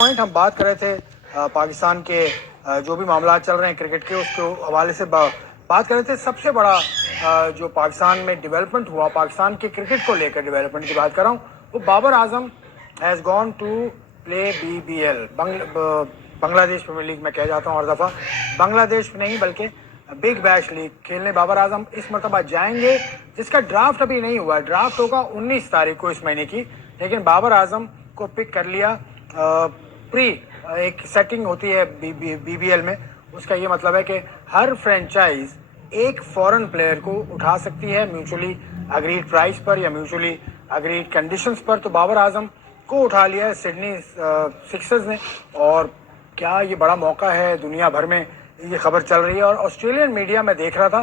Point हम बात कर रहे थे पाकिस्तान के जो भी मामला चल रहे हैं क्रिकेट के उसके हवाले से बात कर रहे थे। सबसे बड़ा जो पाकिस्तान में डेवलपमेंट हुआ, पाकिस्तान के क्रिकेट को लेकर डेवलपमेंट की बात कर रहा हूँ, वो Babar Azam has gone to play BBL Bangladesh premier league में कह जाता हूँ हर दफ़ा, बांग्लादेश नहीं बल्कि बिग बैश लीग खेलने बाबर आजम इस मरतबा जाएंगे, जिसका ड्राफ्ट अभी नहीं हुआ। ड्राफ्ट होगा 19 तारीख को इस महीने की, लेकिन बाबर आजम को पिक कर लिया। प्री एक सेटिंग होती है BBL में, उसका ये मतलब है कि हर फ्रेंचाइज एक फॉरेन प्लेयर को उठा सकती है म्यूचुअली अग्रीड प्राइस पर या म्यूचुअली अग्रीड कंडीशंस पर। तो बाबर आजम को उठा लिया है सिडनी सिक्सर्स ने, और क्या ये बड़ा मौका है, दुनिया भर में ये खबर चल रही है। और ऑस्ट्रेलियन मीडिया में देख रहा था,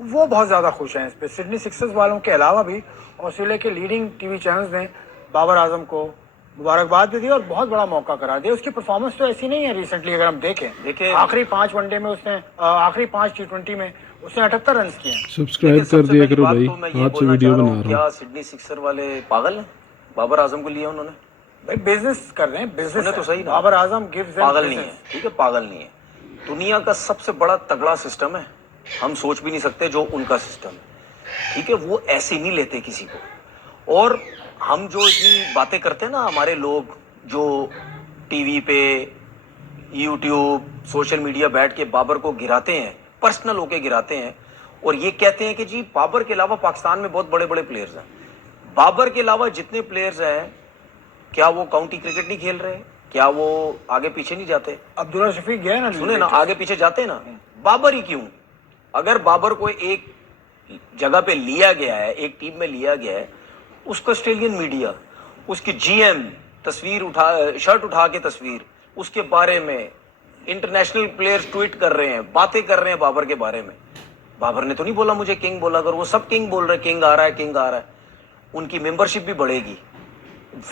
वो बहुत ज़्यादा खुश हैं इस पर। सिडनी सिक्सर्स वालों के अलावा भी ऑस्ट्रेलिया के लीडिंग TV चैनल्स ने बाबर आजम को मुबारकबाद भी दी और बहुत बड़ा मौका करा दिया। उसकी परफॉर्मेंस तो ऐसी नहीं है रिसेंटली, अगर हम देखें आखिरी 5 वनडे में उसने आखिरी 5 T20 में उसने 78 रन किए। सब्सक्राइब कर दिया करो भाई, आज से वीडियो बना रहा हूँ। क्या सिडनी सिक्सर वाले पागल हैं? बाबर आजम को लिया उन्होंने, भाई बिजनेस कर रहे हैं, बिजनेस तो सही ना। बाबर आजम गिव्स पागल नहीं है, ठीक है, पागल नहीं है। दुनिया का सबसे बड़ा तगड़ा सिस्टम है, हम सोच भी नहीं सकते जो उनका सिस्टम है, ठीक है। वो ऐसे नहीं लेते किसी को। और हम जो इतनी बातें करते हैं ना, हमारे लोग जो टीवी पे, यूट्यूब, सोशल मीडिया बैठ के बाबर को गिराते हैं, पर्सनल होके गिराते हैं, और ये कहते हैं कि जी बाबर के अलावा पाकिस्तान में बहुत बड़े बड़े प्लेयर्स हैं। बाबर के अलावा जितने प्लेयर्स हैं, क्या वो काउंटी क्रिकेट नहीं खेल रहे? क्या वो आगे पीछे नहीं जाते? अब्दुल्ला शफीक गया ना, सुने ना, आगे पीछे जाते ना। बाबर ही क्यों? अगर बाबर को एक जगह पे लिया गया है, एक टीम में लिया गया है, उसका ऑस्ट्रेलियन मीडिया, उसकी GM तस्वीर शर्ट उठा के तस्वीर, उसके बारे में इंटरनेशनल प्लेयर्स ट्वीट कर रहे हैं, बातें कर रहे हैं बाबर के बारे में। बाबर ने तो नहीं बोला मुझे किंग बोला, अगर वो सब किंग बोल रहे, किंग आ रहा है, किंग आ रहा है, उनकी मेंबरशिप भी बढ़ेगी।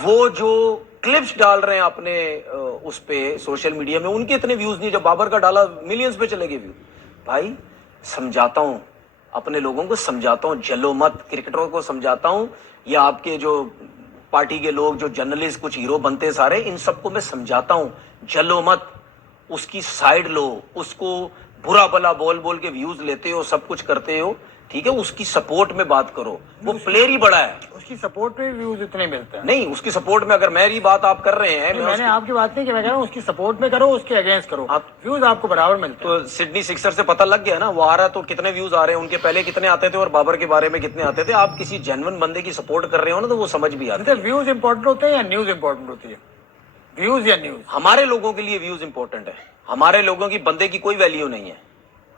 वो जो क्लिप्स डाल रहे हैं अपने उस पे सोशल मीडिया में, उनके इतने व्यूज नहीं, जब बाबर का डाला मिलियंस पे चले गए व्यू। भाई समझाता हूं अपने लोगों को, समझाता हूं, जलो मत। क्रिकेटरों को समझाता हूं, या आपके जो पार्टी के लोग, जो जर्नलिस्ट कुछ हीरो बनते हैं सारे, इन सबको मैं समझाता हूं, जलो मत, उसकी साइड लो। उसको बुरा भला बोल बोल के व्यूज लेते हो, सब कुछ करते हो, ठीक है, उसकी सपोर्ट में बात करो। वो प्लेयर ही बड़ा है, उसकी सपोर्ट में व्यूज इतने मिलते हैं नहीं। उसकी सपोर्ट में, अगर मेरी बात आप कर रहे हैं, मैंने आपकी बात नहीं की, मैं कह रहा हूँ उसकी सपोर्ट में करो, उसके अगेंस्ट करो, आप व्यूज आपको बराबर मिलते हैं। तो सिडनी सिक्सर से पता लग गया ना, वो आ रहा है तो कितने व्यूज आ रहे हैं, उनके पहले कितने आते थे और बाबर के बारे में कितने आते थे। आप किसी जेन्युइन बंदे की सपोर्ट कर रहे हो ना, तो वो समझ भी आते हैं। व्यूज इंपॉर्टेंट होते हैं या न्यूज इंपॉर्टेंट होती है? व्यूज या न्यूज? हमारे लोगों के लिए व्यूज इंपॉर्टेंट है। हमारे लोगों की बंदे की कोई वैल्यू नहीं है।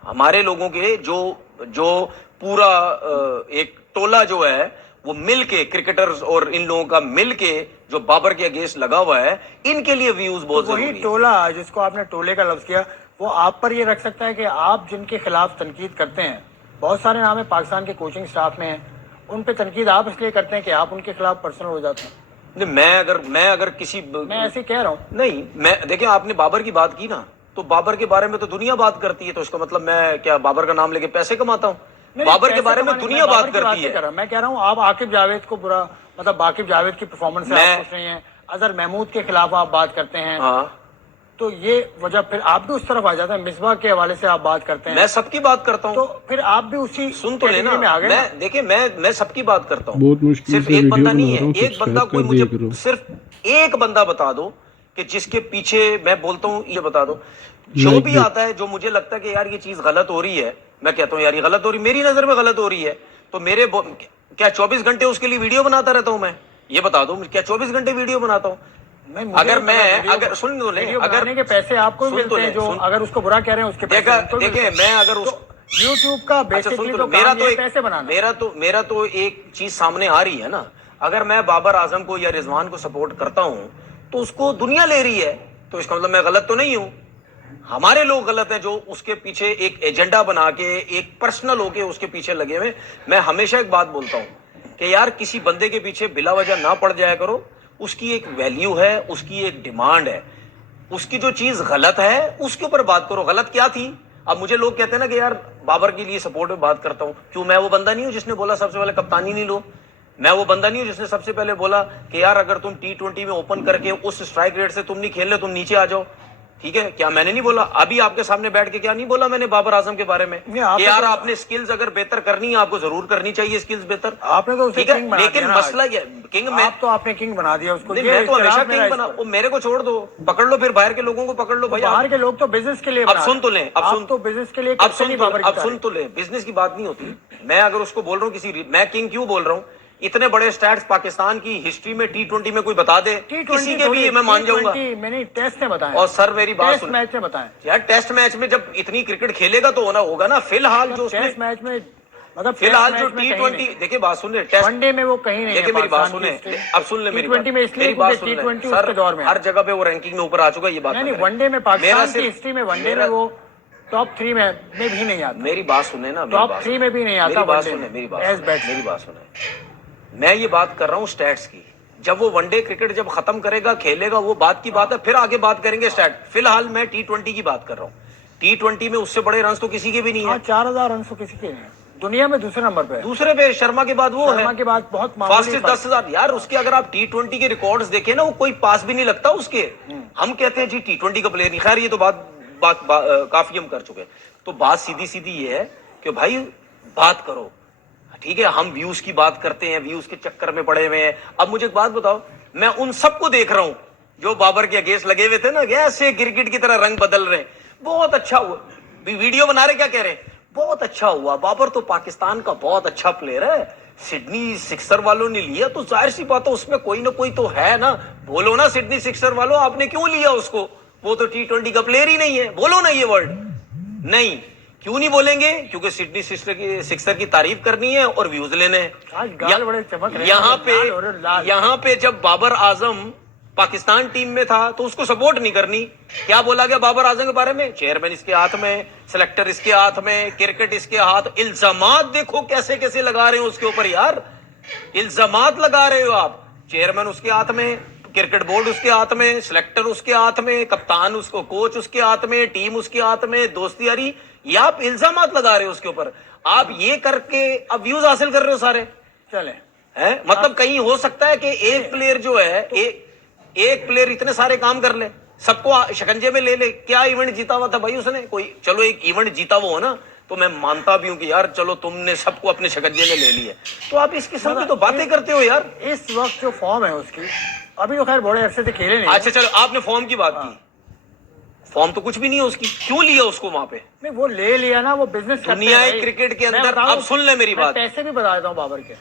हमारे लोगों के जो पूरा एक टोला जो है, वो मिल के, क्रिकेटर्स और इन लोगों का मिल के जो बाबर के अगेंस्ट लगा हुआ है, इनके लिए व्यूज बहुत जरूरी है। वही टोला जिसको आपने टोले का लफ्ज किया, वो आप पर ये रख सकता है कि आप जिनके खिलाफ तनकीद करते हैं, बहुत सारे नाम है पाकिस्तान के कोचिंग स्टाफ में है, उन पे तनकीद आप इसलिए करते हैं कि आप उनके खिलाफ पर्सनल हो जाते हैं। नहीं, मैं अगर किसी, मैं ऐसे कह रहा हूँ, नहीं, मैं देखिए, आपने बाबर की बात की ना, तो बाबर के बारे में तो दुनिया बात करती है, तो इसका मतलब मैं क्या बाबर का नाम लेके पैसे कमाता हूँ? बाबर के बारे में दुनिया बात करती है। मैं कह रहा हूँ आप आकिब जावेद को बुरा, मतलब आकिब जावेद की परफॉर्मेंस से आप पूछ रहे हैं, अजहर महमूद के खिलाफ आप बात करते हैं। हाँ, तो ये वजह, फिर आप भी उस तरफ आ जाते हैं, मिसबा के हवाले से आप बात करते हैं। मैं सबकी बात करता हूँ, तो फिर आप भी उसी सुन तो लेना। में आ गए। मैं देखिए, मैं सबकी बात करता हूँ, बहुत मुश्किल सिर्फ से एक बंदा वीडियो नहीं बना रहा है। हूँ, एक बंदा कोई मुझे सिर्फ एक बंदा बता दो कि जिसके पीछे मैं बोलता हूँ, ये बता दो। जो भी आता है, जो मुझे लगता है कि यार ये चीज गलत हो रही है, मैं कहता हूँ यार ये गलत हो रही, मेरी नजर में गलत हो रही है, तो मेरे क्या 24 घंटे उसके लिए वीडियो बनाता रहता हूँ मैं? ये बता दो, क्या 24 घंटे वीडियो बनाता हूँ? अगर सुन लो, अगर के पैसे आपको मिलते हैं, जो अगर उसको बुरा कह रहे हैं उसके पैसे, देखिए, मैं अगर उस यूट्यूब का बेसिकली तो पैसे बनाना, मेरा तो एक चीज सामने आ रही है ना। अगर मैं बाबर आजम को या रिजवान को सपोर्ट करता हूं, तो उसको दुनिया ले रही है, तो इसका मतलब मैं गलत तो नहीं हूं। हमारे लोग गलत हैं जो उसके पीछे एक एजेंडा बना के, एक पर्सनल होके उसके पीछे लगे हुए। मैं हमेशा एक बात बोलता हूं कि यार किसी बंदे के पीछे बिला वजह ना पड़ जाया करो। उसकी एक वैल्यू है, उसकी एक डिमांड है, उसकी जो चीज गलत है उसके ऊपर बात करो। गलत क्या थी? अब मुझे लोग कहते हैं ना कि यार बाबर के लिए सपोर्ट में बात करता हूं, क्यों? मैं वो बंदा नहीं हूं जिसने बोला सबसे पहले कप्तानी नहीं लो। میں وہ بندہ نہیں ہوں جس نے سب سے پہلے بولا کہ یار اگر تم T20 میں اوپن کر کے اس اسٹرائک ریٹ سے تم نہیں کھیل رہے تم نیچے آ جاؤ. ٹھیک ہے, کیا میں نے نہیں بولا؟ ابھی آپ کے سامنے بیٹھ کے کیا نہیں بولا میں نے بابر اعظم کے بارے میں کہ یار آپ نے سکلز اگر بہتر کرنی ہے آپ کو ضرور کرنی چاہیے سکلز بہتر. آپ نے تو اسے کنگ بنا دیا. لیکن مسئلہ یہ کنگ میں آپ تو آپ نے کنگ بنا دیا اس کو. میں تو ہمیشہ کنگ بنا. وہ میرے کو چھوڑ دو, پکڑ لو پھر باہر کے لوگوں کو پکڑ لو بھائی. باہر کے لوگ تو بزنس کے لیے اب سن تو لیں, اب سن تو بزنس کے لیے اب سن تو لیں, بزنس کی بات نہیں ہوتی. میں اگر اس کو بول رہا ہوں کسی, میں کنگ کیوں بول رہا ہوں؟ اتنے بڑے سٹیٹس پاکستان کی ہسٹری میں T20 میں کوئی بتا دے کسی کے بھی میں مان جاؤں گا. میں نے ٹیسٹ میں بتایا. اور سر میری بات سن, میچ میں بتایا یار ٹیسٹ میچ میں جب اتنی کرکٹ کھیلے گا تو ہونا ہوگا نا. فی الحال جو ٹیسٹ میچ میں مطلب فی الحال جو T20 دیکھیں بات سن لیں, ٹیسٹ ون ڈے میں وہ کہیں نہیں. دیکھیں میری بات سنیں, اب سن لیں میری بات, میری بات سن لیں سر. ہر جگہ پہ وہ رینکنگ میں اوپر آ چکا, یہ بات نہیں. ون ڈے میں پاکستان کی ہسٹری میں ون ڈے میں وہ ٹاپ 3 میں بھی نہیں آتا. میری بات سنیں نا, ٹاپ 3 میں بھی نہیں آتا. میری بات سنیں, میری بات سنیں. میں یہ بات کر رہا ہوں سٹیٹس کی. جب وہ ون ڈے کرکٹ جب ختم کرے گا کھیلے گا وہ بات کی بات ہے, پھر آگے بات کریں گے سٹیٹ. فی الحال میں T20 کی بات کر رہا ہوں. T20 میں اس سے بڑے رنز تو کسی کے بھی نہیں ہیں. 4000 رنز تو کسی کے نہیں ہیں. دنیا میں دوسرے نمبر پہ, دوسرے پہ شرما کے بعد وہ ہے. شرما کے بعد بہت فاسٹسٹ 10,000 یار. اس کے اگر آپ T20 کے ریکارڈز دیکھیں نا وہ کوئی پاس بھی نہیں لگتا اس کے. ہم کہتے ہیں جی T20 کا پلیئر نہیں. خیر یہ تو بات کافی ہم کر چکے. تو بات سیدھی سیدھی یہ ہے کہ بھائی بات کرو. ٹھیک ہے, ہم ویوز کی بات کرتے ہیں, ویوز کے چکر میں پڑے ہوئے ہیں. اب مجھے ایک بات بتاؤ, میں ان سب کو دیکھ رہا ہوں جو بابر کے اگینسٹ لگے ہوئے تھے نا, ایسے کرکٹ کی طرح رنگ بدل رہے ہیں. بہت اچھا ہوا, ویڈیو بنا رہے, کیا کہہ رہے ہیں, بہت اچھا ہوا. بابر تو پاکستان کا بہت اچھا پلیئر ہے. سڈنی سکسر والوں نے لیا تو ظاہر سی بات ہے اس میں کوئی نہ کوئی تو ہے نا. بولو نا سڈنی سکسر والوں آپ نے کیوں لیا اس کو, وہ تو T20 کا پلیئر ہی نہیں ہے. بولو نا یہ ورڈ. نہیں, کیوں نہیں بولیں گے؟ کیونکہ سڈنی سکسر کی تعریف کرنی ہے اور ویوز لینے ہیں. یہاں پہ جب بابر اعظم پاکستان ٹیم میں تھا تو اس کو سپورٹ نہیں کرنی. کیا بولا گیا بابر اعظم کے بارے میں؟ چیئرمین اس کے ہاتھ میں, سلیکٹر اس کے ہاتھ میں, کرکٹ اس کے ہاتھ. الزامات دیکھو کیسے کیسے لگا رہے ہیں اس کے اوپر یار. الزامات لگا رہے ہو آپ. چیئرمین اس کے ہاتھ میں, کرکٹ بورڈ اس کے ہاتھ میں, سلیکٹر اس کے ہاتھ میں, کپتان اس کو, کوچ اس کے ہاتھ میں, ٹیم اس کے ہاتھ میں, دوستی یاری. یہ آپ الزامات لگا رہے ہو اس کے اوپر. آپ یہ کر کے اب ویوز حاصل کر رہے ہو سارے. چلیں مطلب کہیں ہو سکتا ہے کہ ایک پلیئر جو ہے ایک پلیئر اتنے سارے کام کر لے, سب کو شکنجے میں لے لے. کیا ایونٹ جیتا ہوا تھا بھائی اس نے؟ کوئی چلو ایک ایونٹ جیتا ہوا ہو نا تو میں مانتا بھی ہوں کہ یار چلو تم نے سب کو اپنے شکنجے میں لے لیا. تو آپ اس قسم کی تو باتیں کرتے ہو یار. اس وقت جو فارم ہے اس کی, ابھی تو خیر بڑے عرصے سے کھیلے نہیں. اچھا چلو آپ نے فارم کی بات کی, فارم تو کچھ بھی نہیں ہے اس کی. کیوں لیا اس کو وہاں پہ؟ نہیں وہ لے لیا نا, وہ بزنس دنیا کرکٹ کے اندر. اب سن لے میری بات, پیسے بھی بتا دیتا ہوں. بابر کے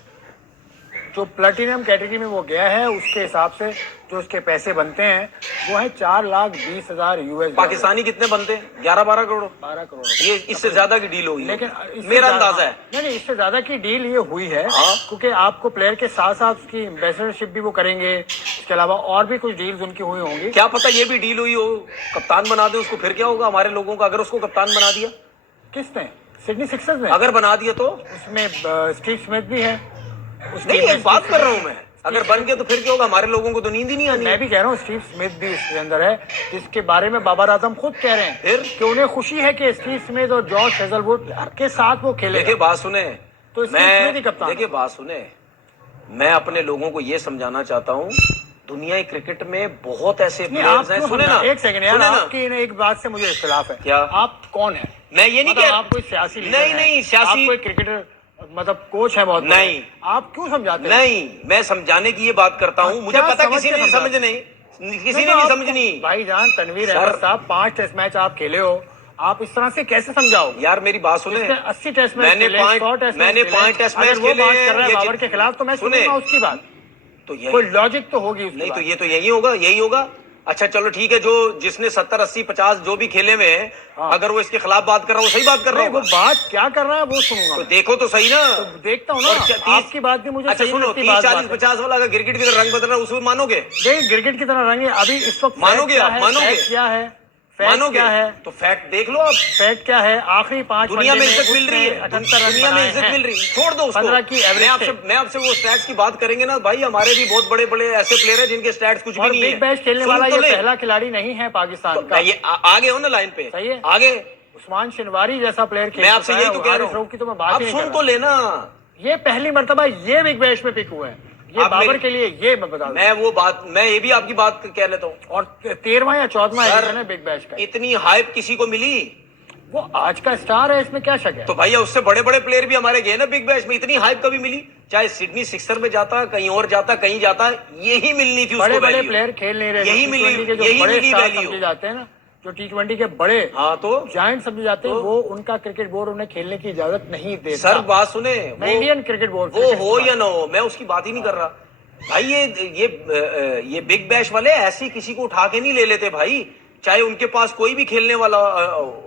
جو پلیٹینم کیٹیگری میں وہ گیا ہے اس کے حساب سے جو اس کے پیسے بنتے ہیں وہ ہیں 4,20,000 US. پاکستانی کتنے بنتے ہیں؟ 11-12 کروڑ. 12 کروڑ. یہ اس سے زیادہ کی ڈیل ہوئی, لیکن میرا اندازہ ہے. نہیں, اس سے زیادہ کی ڈیل یہ ہوئی ہے کیونکہ آپ کو پلیئر کے ساتھ ساتھ اس کی ایمبیسڈرشپ بھی وہ کریں گے. اس کے علاوہ اور بھی کچھ ڈیلز ان کی ہوئی ہوں گی. کیا پتا یہ بھی ڈیل ہوئی ہو, کپتان بنا دیں اس کو, پھر کیا ہوگا ہمارے لوگوں کا؟ اگر اس کو کپتان بنا دیا, کس نے؟ سڈنی سکسرز نے. اگر بنا دیا تو اس میں اسٹیو اسمتھ بھی ہے. نہیں ایک بات کر رہا ہوں میں, اگر بن گئے تو پھر کیا ہوگا؟ ہمارے لوگوں کو تو نیند ہی نہیں آنی. میں بھی کہہ رہا ہوں اسٹیو اسمتھ بھی اس کے اندر ہے جس کے بارے میں بابر اعظم خود کہہ رہے ہیں کہ انہیں خوشی ہے کہ اسٹیو اسمتھ اور جارج ہیزلووڈ کے ساتھ وہ کھیلے. دیکھیں بات سنیں, تو دیکھیں بات سنیں, میں اپنے لوگوں کو یہ سمجھانا چاہتا ہوں دنیا کرکٹ میں بہت ایسے پلیئرز ہیں. سنیں نا ایک سیکنڈ یار, آپ کی ایک بات سے مجھے اختلاف ہے. کیا؟ آپ کون ہیں؟ میں یہ نہیں کہ آپ کوئی سیاسی نہیں سیاسی, آپ کوئی کرکٹر مطلب کوچ ہے بہت. نہیں, آپ کیوں سمجھاتے؟ نہیں, میں سمجھانے کی یہ بات کرتا ہوں. مجھے پتا کسی نے سمجھنی, کسی نے نہیں سمجھنی. بھائی جان تنویر احمد صاحب 5 ٹیسٹ میچ آپ کھیلے ہو, آپ اس طرح سے کیسے سمجھاؤ یار؟ میری بات سنیں, 80 ٹیسٹ میچ میں نے 5 ٹیسٹ میچ کھیلے ہیں بابر کے خلاف, تو میں سنوں گا اس کی بات. تو کوئی لاجک تو ہوگی اس نہیں, تو یہ تو یہی ہوگا. اچھا چلو ٹھیک ہے, جس نے 70 80 50 جو بھی کھیلے ہوئے ہیں, اگر وہ اس کے خلاف بات کر رہا ہے وہ صحیح بات کر رہا ہے. وہ بات کیا کر رہا ہے وہ سنوں گا. تو دیکھو تو صحیح نا, دیکھتا ہوں نا. آپ کی بات بھی مجھے اچھا سنو, 30 40 50 والا اگر کرکٹ کی طرح رنگ بدل رہا ہے اس میں مانو گے؟ دیکھ کرکٹ کی طرح رنگ ابھی اس وقت مانو گے؟ آپ مانو گے کیا ہے؟ مانو گے؟ کیا ہے تو فیکٹ دیکھ لو آپ. فیکٹ کیا ہے؟ آخری 5 دنیا میں عزت مل رہی ہے, دنیا میں عزت مل رہی ہے. چھوڑ دو اس کو. میں آپ سے وہ اسٹیٹس کی بات کریں گے نا بھائی, ہمارے بھی بہت بڑے بڑے ایسے پلیئر ہیں جن کے اسٹیٹس کچھ بھی نہیں ہے. بگ بیش کھیلنے والا یہ پہلا کھلاڑی نہیں ہے پاکستان کا. آگے ہو نا لائن پہ, صحیح ہے. آگے عثمان شنواری جیسا پلیئر میں آپ سے یہی تو کہہ رہا ہوں. اب سن تو لینا, ये पहली मर्तबा ये बिग बैश में पिक हुआ है, ये आप बाबर मेरे- के लिए, ये मैं बता दूं। मैं वो बात, मैं ये भी आपकी बात कह लेता हूँ, और 13वां या 14वां सर, एडिशन है बिग बैश का। इतनी हाइप किसी को मिली? वो आज का स्टार है, इसमें क्या शक है। तो भैया उससे बड़े बड़े प्लेयर भी हमारे गए ना बिग बैश में, इतनी हाइप कभी मिली? चाहे सिडनी सिक्सर में जाता, कहीं और जाता, कहीं जाता, यही मिलनी थी उसको बड़े बड़े value। प्लेयर खेल नहीं रहे, यही T20 मिली, के जो यही बड़े मिली स्टार value। समझे जाते हैं ना, जो T20 के बड़े हाँ तो जायंट समझे जाते हैं, वो उनका क्रिकेट बोर्ड उन्हें खेलने की इजाजत नहीं देता। सर बात सुने, मैं इंडियन क्रिकेट बोर्ड वो हो या ना हो, मैं उसकी बात ही नहीं कर रहा भाई। ये बिग बैश वाले ऐसी किसी को उठा के नहीं ले लेते भाई, चाहे उनके पास कोई भी खेलने वाला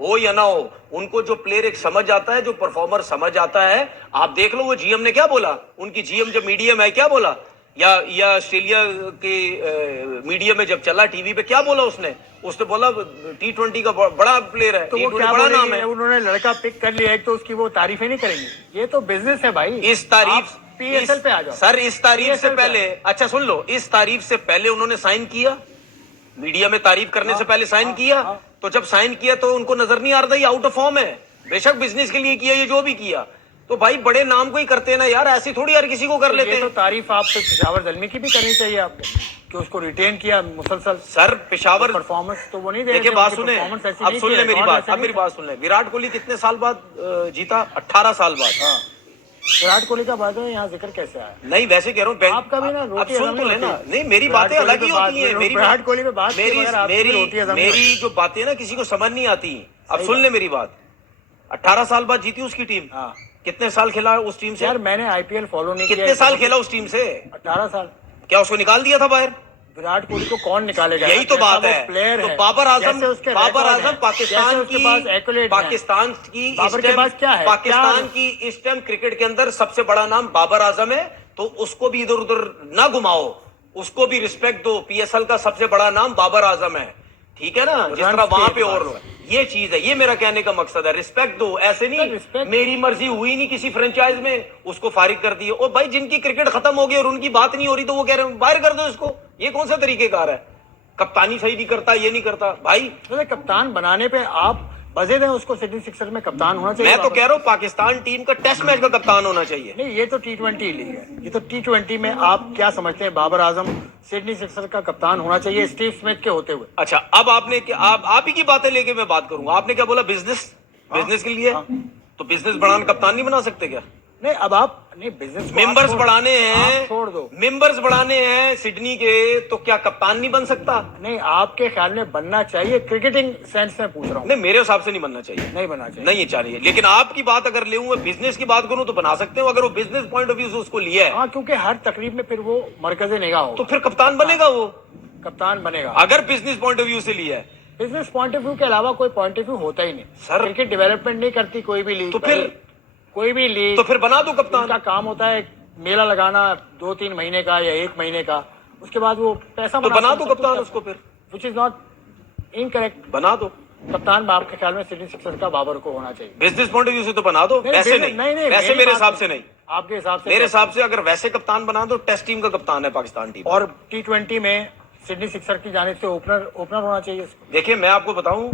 हो या ना हो। उनको जो प्लेयर एक समझ आता है, जो परफॉर्मर समझ आता है, आप देख लो वो जीएम ने क्या बोला, उनकी जीएम जब मीडिया में क्या बोला, या ऑस्ट्रेलिया के मीडिया में जब चला टीवी पे क्या बोला उसने बोला T20 का बड़ा प्लेयर है, तो वो T20 क्या बड़ा नाम बोलेंगे, है। उन्होंने लड़का पिक कर लिया एक तो उसकी वो तारीफें नहीं करेंगे। ये तो बिजनेस है भाई। इस तारीफ PSL पे आ जाओ सर, इस तारीफ से PSL पे पहले, अच्छा सुन लो, इस तारीफ से पहले उन्होंने साइन किया, मीडिया में तारीफ करने से पहले साइन किया। तो जब साइन किया तो उनको नजर नहीं आ रहा था ये आउट ऑफ फॉर्म है। बेशक बिजनेस के लिए किया, ये जो भी किया, तो भाई बड़े नाम को ही करते हैं ना यार, ऐसी थोड़ी यार किसी को कर लेते ये तो हैं। तारीफ आप पेशावर जलमी की भी करनी चाहिए आपको, कि उसको रिटेन किया मुसलसल। सर पेशावर परफॉर्मेंस तो वो नहीं दे रहे देखिए, थे, बात उनकी सुने, performance ऐसी अब नहीं सुन थी, ले मेरी record बात, ऐसे अब नहीं मेरी था। बात सुन ले। विराट कोहली कितने साल बाद जीता? 18 साल बाद। हाँ। विराट कोहली का बात है, यहाँ जिक्र कैसे आया? नहीं वैसे कह रहा हूँ, आपका भी ना अब रोटी सुन हजम तो नहीं लेना। होती। नहीं मेरी विराट बातें कोहली अलग पे ही बात- होती हैं। मेरी विराट कोहली पे बात की मेरी मगर आपकी मेरी रोटी हजम नहीं मेरी जो बातें ना किसी को समझ नहीं आती। अब सुन ले मेरी बात, 18 साल बाद जीती उसकी टीम। हाँ। कितने साल खेला उस टीम से? यार मैंने आईपीएल फॉलो नहीं किया। कितने साल खेला उस टीम से? 18 साल। क्या उसको निकाल दिया था बाहर? विराट कोहली को कौन निकालेगा? यही तो बात है। प्लेयर तो है। बाबर आजम, जैसे उसके बाबर record आजम हैं, पाकिस्तान जैसे उसके पास accolade की, हैं। पाकिस्तान की बाबर के पास क्या है? पाकिस्तान क्या? की इस टाइम क्रिकेट के अंदर सबसे बड़ा नाम बाबर आजम है। तो उसको भी इधर उधर ना घुमाओ, उसको भी रिस्पेक्ट दो। पीएसएल का सबसे बड़ा नाम बाबर आजम है, ठीक है ना, जिस तरह वहां पे और ये चीज है। ये मेरा कहने का मकसद है, रिस्पेक्ट दो। ऐसे नहीं रिस्पेक्ट मेरी मर्जी हुई नहीं किसी फ्रेंचाइज में, उसको फारिग कर दिए। और भाई जिनकी क्रिकेट खत्म हो गई और उनकी बात नहीं हो रही, तो वो कह रहे हैं बाहर कर दो इसको। ये कौन सा तरीकेकार है? कप्तानी सही नहीं करता, ये नहीं करता भाई। तो कप्तान बनाने पे आप बजे दें उसको, सिडनी सिक्सर्स में कप्तान होना चाहिए। मैं तो कह रहा हूँ पाकिस्तान टीम का टेस्ट मैच का कप्तान होना चाहिए। नहीं, ये तो T20 लीग है। ये तो T20 में आप क्या समझते हैं? बाबर आजम सिडनी सिक्सर्स का कप्तान होना चाहिए स्टीव स्मिथ के होते हुए। अच्छा, अब आपने आप ही की बातें लेके मैं बात करूंगा। आपने क्या बोला? बिजनेस के लिए। तो बिजनेस बढ़ाने कप्तान नहीं बना सकते क्या? नहीं, अब आप नहीं, बिजनेस मेंबर्स बढ़ाने हैं, छोड़ दो। मेंबर्स बढ़ाने हैं सिडनी के, तो क्या कप्तान नहीं बन सकता? नहीं, आपके ख्याल में बनना चाहिए? क्रिकेटिंग सेंस में पूछ रहा हूँ। नहीं, मेरे हिसाब से नहीं बनना चाहिए। नहीं बनना चाहिए। नहीं ये चाहिए, लेकिन आपकी बात अगर ले मैं बिजनेस की बात करूं तो बना सकते हो, अगर वो बिजनेस पॉइंट ऑफ व्यू से उसको लिया है। हाँ, क्योंकि हर तकरीब में फिर वो मरकज़े निगाह हो, तो फिर कप्तान बनेगा वो, कप्तान बनेगा। अगर बिजनेस पॉइंट ऑफ व्यू से लिया है। बिजनेस पॉइंट ऑफ व्यू के अलावा कोई पॉइंट ऑफ व्यू होता ही नहीं सर। क्रिकेट डेवलपमेंट नहीं करती कोई भी लीग। तो फिर कोई भी लीग, तो फिर बना दो कप्तान। उनका काम होता है मेला लगाना 2-3 महीने का या 1 महीने का, उसके बाद वो पैसा तो बना दो कप्तान उसको फिर, विच इज नॉट इनकरेक्ट। बना दो कप्तान आपके ख्याल में सिडनी सिक्सर्स का बाबर को होना चाहिए? बिजनेस पॉइंट ऑफ व्यू से तो बना दो, वैसे नहीं, वैसे मेरे हिसाब से नहीं। आपके हिसाब से? मेरे हिसाब से अगर वैसे कप्तान बना दो, टेस्ट टीम का कप्तान है पाकिस्तान टीम। और T20 में सिडनी सिक्सर की जाने से ओपनर होना चाहिए इसको। देखिए मैं आपको बताऊं,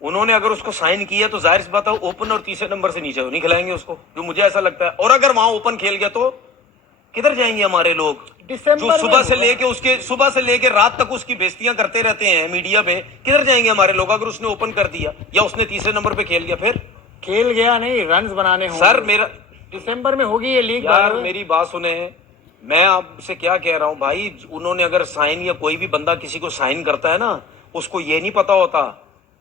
उन्होंने अगर उसको साइन किया तो जाहिर सी बात है ओपन और तीसरे नंबर से नीचे नहीं खिलाएंगे उसको, जो मुझे ऐसा लगता है। और अगर वहां ओपन खेल गया तो किधर जाएंगे हमारे लोग, जो सुबह से लेके रात तक उसकी बेइज्जतियां करते रहते हैं मीडिया पे? किधर जाएंगे हमारे लोग अगर उसने ओपन कर दिया या उसने तीसरे नंबर पे खेल गया? फिर खेल गया नहीं, रन्स बनाने होंगे। सर मेरा दिसंबर में होगी ये लीग। यार मेरी बात सुने, मैं आपसे क्या कह रहा हूं भाई, उन्होंने अगर साइन या कोई भी बंदा किसी को साइन करता है ना, उसको ये नहीं पता होता,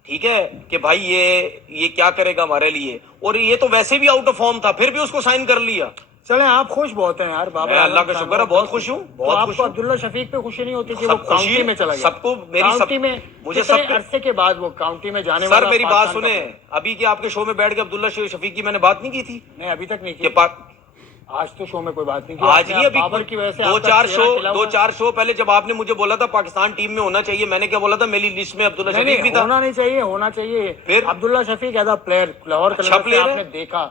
ठीक है, कि भाई ये क्या करेगा हमारे लिए। और ये तो वैसे भी आउट ऑफ फॉर्म था, फिर भी उसको साइन कर लिया। चले, आप खुश बहुत हैं यार बाबर। मैं अल्लाह का शुक्र है बहुत खुश हूँ, बहुत खुश आपको हूँ। अब्दुल्ला शफीक पे खुशी नहीं होती कि वो सब खुशी काउंटी में चला गया? सबको मेरी काउंटी में मुझे कितने सब अरसे के बाद वो काउंटी में जाने वाला। सर मेरी बात पाकिस्तान सुने, का। अभी के आपके शो में बैठ के अब्दुल्ला शफीक की मैंने बात नहीं की थी नहीं, अभी तक नहीं कि की। आज तो शो में कोई बात नहीं की। आज नहीं, अभी बाबर की वजह से दो आपका चार चेहरा शो पहले जब आपने मुझे बोला था पाकिस्तान टीम में होना चाहिए, मैंने क्या बोला था, मेरी लिस्ट में अब्दुल्ला शफीक भी था। होना नहीं चाहिए, होना चाहिए। फिर Abdullah Shafique as a player Lahore अच्छा कलंदर से आपने देखा,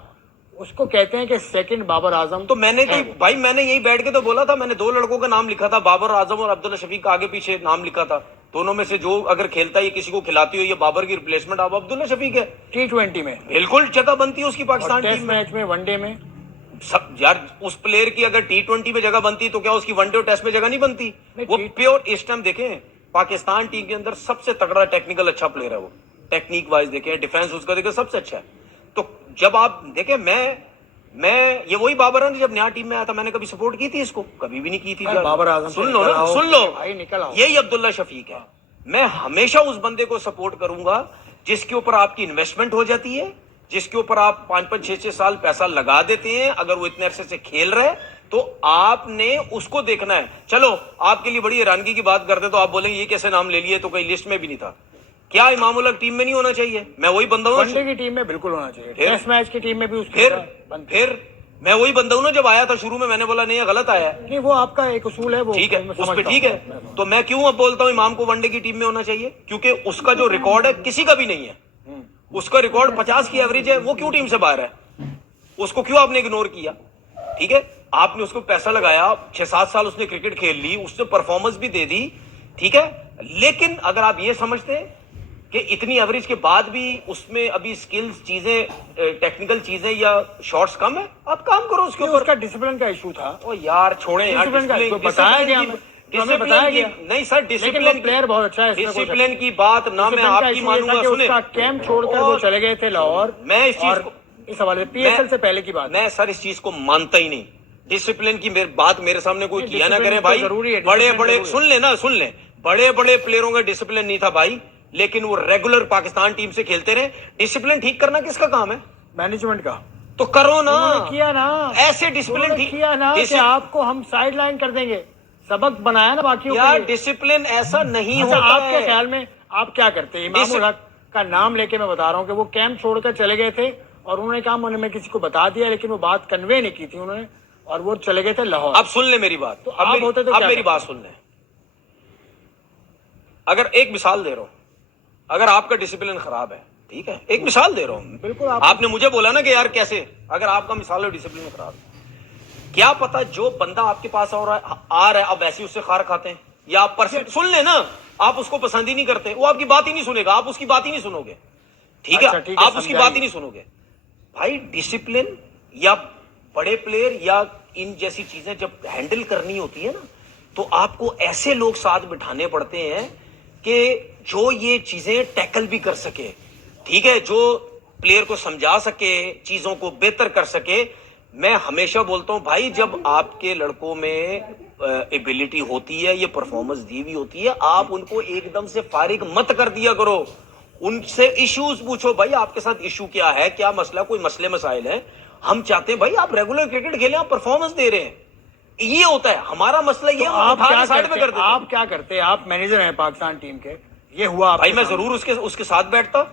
उसको कहते हैं कि सेकंड बाबर आजम। तो मैंने तो भाई मैंने यही बैठ के तो बोला था, मैंने 2 लड़कों का नाम लिखा था, बाबर आजम और अब्दुल्ला शफीक का आगे पीछे नाम लिखा था। दोनों में से जो अगर खेलता है, ये किसी को खिलाती हो, ये बाबर की रिप्लेसमेंट अब अब्दुल्ला शफीक है। T20 में बिल्कुल जगह बनती है उसकी पाकिस्तान टेस्ट टीम में। मैच में, वनडे में यार उस प्लेयर की अगर T20 में जगह बनती तो क्या उसकी वनडे और टेस्ट में जगह नहीं बनती? वो प्योर इस टाइम देखें पाकिस्तान टीम के अंदर सबसे तगड़ा टेक्निकल अच्छा प्लेयर है वो, टेक्निक वाइज देखें, डिफेंस उसका देखें सबसे अच्छा है। तो जब आप देखें मैं ये वही बाबर है जब नया टीम में आया था, मैंने कभी सपोर्ट की थी इसको? कभी भी नहीं की थी। बाबर आजम सुन लो ना, सुन लो, भाई निकल आओ। यही अब्दुल्ला शफीक है। मैं हमेशा उस बंदे को सपोर्ट करूंगा जिसके ऊपर आपकी इन्वेस्टमेंट हो जाती है, जिसके ऊपर आप 5-5 6-6 साल पैसा लगा देते हैं। अगर वो इतने अरसे से खेल रहे हैं तो आपने उसको देखना है। चलो आपके लिए बड़ी हैरानगी की बात करते तो आप बोलेंगे ये कैसे नाम ले लिए, तो कहीं लिस्ट में भी नहीं था। क्या इमाम उल हक टीम में नहीं होना चाहिए? मैं वही बंदा हूँ। वनडे की टीम में बिल्कुल होना चाहिए, टेस्ट मैच की टीम में भी उसकी फिर मैं वही बंदा हूँ ना, जब आया था शुरू में मैंने बोला नहीं ये गलत आया है। नहीं, वो आपका एक उसूल है, वो ठीक है, उस पे ठीक है। तो मैं क्यों अब बोलता हूँ इमाम को वनडे की टीम में होना चाहिए? क्योंकि उसका जो रिकॉर्ड है किसी का भी नहीं है। उसका रिकॉर्ड 50 की एवरेज है, वो क्यों टीम से बाहर है? उसको क्यों आपने इग्नोर किया? ठीक है, आपने उसको पैसा लगाया, 6-7 साल उसने क्रिकेट खेल ली, उससे परफॉर्मेंस भी दे दी, ठीक है। लेकिन अगर आप ये समझते हैं कि इतनी एवरेज के बाद भी उसमें अभी स्किल्स चीजें, टेक्निकल चीजें या शॉट्स कम है, आप काम करो उसके ऊपर। उसका डिसिप्लिन का इशू था। ओ यार छोड़ें यार, बताया गया, हमें बताया गया। नहीं सर, डिसिप्लिन प्लेयर बहुत अच्छा है, डिसिप्लिन की बात ना मैं आपकी मानूंगा। सुने, कैंप छोड़कर वो चले गए थे लाहौर। मैं इस चीज को, इस हवाले से PSL से पहले की बात, मैं सर इस चीज को मानता ही नहीं। डिसिप्लिन की बात मेरे सामने कोई किया ना करे भाई। जरूरी है, बड़े बड़े सुन ले ना, सुन ले, बड़े बड़े प्लेयरों का डिसिप्लिन नहीं था भाई, लेकिन वो रेगुलर पाकिस्तान टीम से खेलते रहे। डिसिप्लिन ठीक करना किसका काम है? मैनेजमेंट का। तो करो ना, किया ना, ऐसे डिसिप्लिन ठीक किया ना कि आपको हम साइड लाइन कर देंगे, सबक बनाया ना बाकी यार। डिसिप्लिन ऐसा नहीं होता है। आपके ख्याल में आप क्या करते हैं? इमाम उल हक का नाम लेके मैं बता रहा हूँ कि वो कैंप छोड़कर चले गए थे और उन्होंने कहा मैं किसी को बता दिया, लेकिन वो बात कन्वे नहीं की थी उन्होंने, और वो चले गए थे लाहौर। अब सुन ले मेरी बात, तो आप होते तो अब मेरी बात सुन ले। अगर एक मिसाल दे रहा हूं, अगर आपका डिसिप्लिन खराब है, ठीक है, एक मिसाल दे रहा हूं, बिल्कुल आपने मुझे बोला ना कि यार कैसे, अगर आपका मिसाल है डिसिप्लिन खराब है, क्या पता जो बंदा आपके पास आ रहा है अब वैसे उससे खार खाते हैं, या आप सुन ले ना, आप उसको पसंद ही नहीं करते, वो आपकी बात ही नहीं सुनेगा, आप उसकी बात ही नहीं सुनोगे, ठीक है, आप उसकी बात ही नहीं सुनोगे। भाई डिसिप्लिन या बड़े प्लेयर या इन जैसी चीजें जब हैंडल करनी होती है ना, तो आपको ऐसे लोग साथ बिठाने पड़ते हैं कि जो ये चीजें टैकल भी कर सके, ठीक है, जो प्लेयर को समझा सके, चीजों को बेहतर कर सके। मैं हमेशा बोलता हूं भाई, जब आपके लड़कों में एबिलिटी होती है, ये परफॉर्मेंस दी हुई होती है, आप उनको एकदम से फारिग मत कर दिया करो, उनसे इश्यूज पूछो। भाई आपके साथ इशू क्या है, क्या मसला, कोई मसले मसाइल है, हम चाहते हैं भाई आप रेगुलर क्रिकेट खेलें, आप परफॉर्मेंस दे रहे हैं, ये होता है हमारा मसला। ये आप क्या साइड में करते हैं? आप क्या करते हैं? आप मैनेजर हैं पाकिस्तान टीम के, ये हुआ भाई, मैं जरूर उसके साथ बैठता,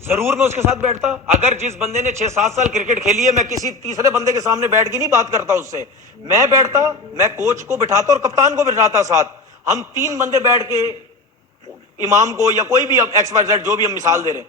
जरूर मैं उसके साथ बैठता। अगर जिस बंदे ने 6-7 साल क्रिकेट खेली है, मैं किसी तीसरे बंदे के सामने बैठ के नहीं बात करता उससे, मैं बैठता, मैं कोच को बिठाता और कप्तान को बिठाता साथ, हम 3 बंदे बैठ के, इमाम को या कोई भी XYZ जो भी हम मिसाल दे रहे हैं,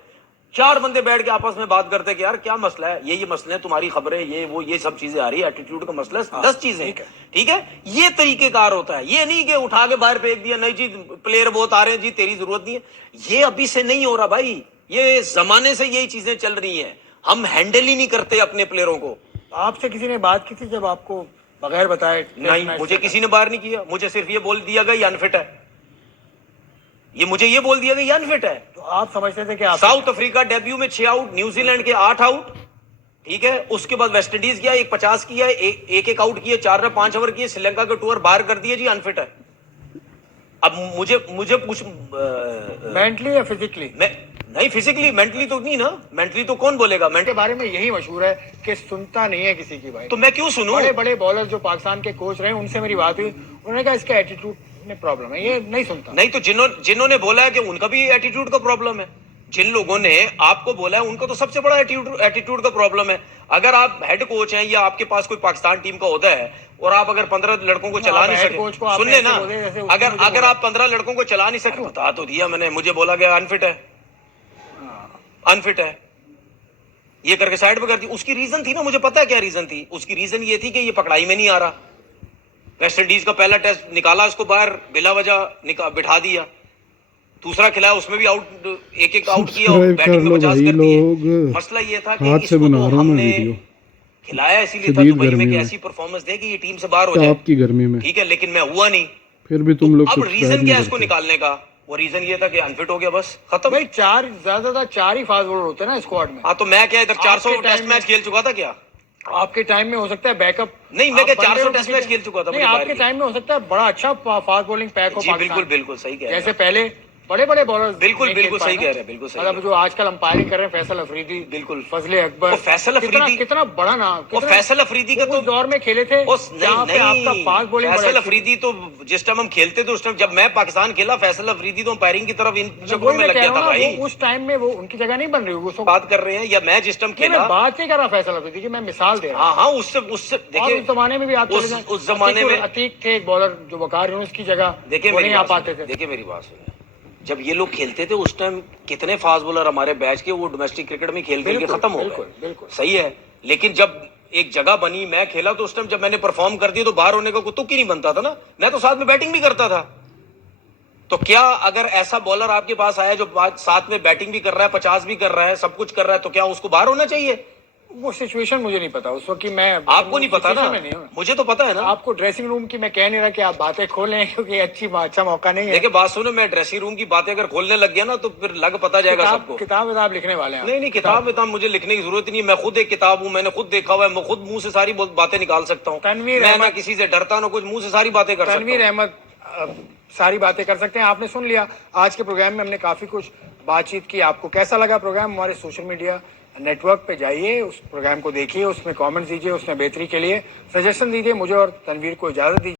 4 बंदे बैठ के आपस में बात करते कि यार क्या मसला है, ये मसले हैं, तुम्हारी खबरें, ये वो ये सब चीजें आ रही है, एटीट्यूड का मसला है, 10 चीजें, ठीक है, ये तरीकेकार होता है। ये नहीं कि उठा के बाहर फेंक दिया, नहीं जी प्लेयर बहुत आ रहे हैं जी, तेरी जरूरत नहीं है, ये अभी से नहीं हो रहा भाई, ये जमाने से यही चीजें चल रही हैं, हम हैंडल ही नहीं करते अपने प्लेयरों को। आपसे किसी ने बात की थी जब आपको बगैर बताए? नहीं, मुझे किसी ने बाहर नहीं किया, मुझे सिर्फ ये बोल दिया गया ये अनफिट है, ये मुझे ये बोल दिया गया ये अनफिट है। तो आप समझते थे कि आप साउथ अफ्रीका डेब्यू में 6 आउट, न्यूजीलैंड के 8 आउट, ठीक है, उसके बाद वेस्ट इंडीज किया, एक 50 किया, एक आउट किए, 4 रन 5 ओवर किए, श्रीलंका के टूर बाहर कर दिए जी, अनफिट है। अब मुझे कुछ मेंटली या फिजिकली? नहीं, फिजिकली, मेंटली तो नहीं ना, मेंटली तो कौन बोलेगा, के बारे में यही मशहूर है कि सुनता नहीं है किसी की भाई। तो मैं क्यों सुनूं? बड़े बड़े बॉलर जो पाकिस्तान के कोच रहे, उनसे मेरी बात हुई, उन्होंने कहा इसका एटीट्यूड में प्रॉब्लम है, ये नहीं सुनता। नहीं, तो जिन्होंने बोला है कि उनका भी एटीट्यूड का प्रॉब्लम है, जिन लोगों ने आपको बोला है उनका तो सबसे बड़ा एटीट्यूड का प्रॉब्लम है। अगर आप हेड कोच हैं या आपके पास कोई पाकिस्तान टीम का होता है और आप अगर 15 लड़कों को चला नहीं सके, सुन ले ना, अगर आप 15 लड़कों को चला नहीं सके, बता तो दिया मैंने, मुझे बोला गया अनफिट है, अनफिट है, ये करके साइड पे कर दी। उसकी रीजन थी ना, मुझे पता है क्या रीजन थी, उसकी रीजन ये थी कि ये पकड़ाई में नहीं आ रहा, वेस्ट इंडीज का पहला टेस्ट निकाला उसको बाहर बिला वजह बिठा दिया, दूसरा खिलाया उसमें भी आउट, एक आउट किया, बैटिंग में 50 कर दिए। मसला ये था कि इसको तो हमने کھلایا اسی لیے تھا شدید دبئی میں گرمی کہ میں۔ ایسی پرفارمنس دے کہ یہ ٹیم سے باہر ہو جائے، آپ کی گرمی میں ٹھیک ہے، لیکن میں ہوا نہیں. پھر بھی تم لوگ اب سبسکرائب ریزن کیا ہے نہیں اس کو کرتے۔ نکالنے کا؟ وہ ریزن یہ تھا کہ انفٹ ہو گیا، بس ختم. بھائی زیادہ چار ہی فاسٹ بولر ہوتے ہیں نا اسکواڈ میں. ہاں تو میں کیا ادھر آپ 400 کے ٹیسٹ ٹائم میچ کھیل چکا تھا کیا؟ آپ کے ٹائم میں ہو سکتا ہے بیک اپ. نہیں میں کہ 400 ٹیسٹ میچ کھیل چکا تھا. نہیں آپ کے ٹائم میں ہو سکتا ہے بڑا اچھا فاسٹ بولنگ پیک ہو جی پاکستان. بالکل بالکل صحیح کہہ رہے جیسے ہیں. پہلے بڑے بالر بالکل بالکل صحیح کہہ رہے ہیں، بالکل صحیح. مطلب جو آج کل امپائرنگ کر رہے ہیں فیصل افریدی، بالکل. فضل اکبر. وہ فیصل افریدی کتنا بڑا نام. وہ فیصل افریدی کا تو اس دور میں کھیلے تھے جہاں پہ آپ کا فاسٹ بولنگ. فیصل افریدی تو جس ٹائم ہم کھیلتے تھے اس ٹائم جب میں پاکستان کھیلا، فیصل افریدی تو امپائرنگ کی طرف ان چکروں میں لگ گیا تھا بھائی. اس ٹائم میں وہ ان کی جگہ نہیں بن رہی وہ بات کر رہے ہیں یا میں جس ٹائم میں کھیلا. بات نہیں کر رہا فیصل افریدی کی، میں مثال دے رہا ہوں. ہاں اس سے دیکھیں اس زمانے میں بھی آپ چلے جائیں، اس زمانے میں عتیق تھے ایک بالر جو وقار یونس کی جگہ دیکھیں وہ میری نہیں آ بات پاتے سنیں، تھے. دیکھیں میری بات سنیں. جب یہ لوگ کھیلتے تھے اس ٹائم کتنے فاسٹ بولر ہمارے بیچ کے وہ ڈومیسٹک کرکٹ میں کھیل کے ختم ہو گئے. بالکل صحیح ہے، لیکن جب ایک جگہ بنی میں کھیلا تو اس ٹائم جب میں نے پرفارم کر دیا تو باہر ہونے کا کوئی تک ہی نہیں بنتا تھا نا. میں تو ساتھ میں بیٹنگ بھی کرتا تھا. تو کیا اگر ایسا بالر آپ کے پاس آیا جو ساتھ میں بیٹنگ بھی کر رہا ہے، 50 بھی کر رہا ہے، سب کچھ کر رہا ہے، تو کیا اس کو باہر ہونا چاہیے؟ وہ سچویشن مجھے نہیں پتا اس وقت کی. میں آپ کو نہیں پتا نا، مجھے تو پتا ہے نا. آپ کو ڈریسنگ روم کی میں کہہ نہیں رہا کہ آپ باتیں کھولیں کیونکہ اچھا موقع نہیں ہے. دیکھیں بات سنو، میں ڈریسنگ روم کی باتیں اگر کھولنے لگ گیا نا تو پھر لگ پتا جائے گا سب کو. کتاب لکھنے والے ہیں. نہیں کتاب مجھے لکھنے کی ضرورت نہیں ہے. میں خود ایک کتاب ہوں، میں نے خود دیکھا ہوا ہے، میں خود منہ سے ساری باتیں نکال سکتا ہوں. میں نہ کسی سے ڈرتا نہ کچھ، منہ سے ساری باتیں کر سکتا ہوں. تنویر احمد ساری باتیں کر سکتے ہیں. آپ نے سن لیا آج کے پروگرام میں ہم نے کافی کچھ بات چیت کی. آپ کو کیسا لگا پروگرام؟ ہمارے سوشل میڈیا نیٹ ورک پہ جائیے، اس پروگرام کو دیکھیے، اس میں کامنٹس دیجیے، اس میں بہتری کے لیے سجیشن دیجیے. مجھے اور تنویر کو اجازت دیجیے.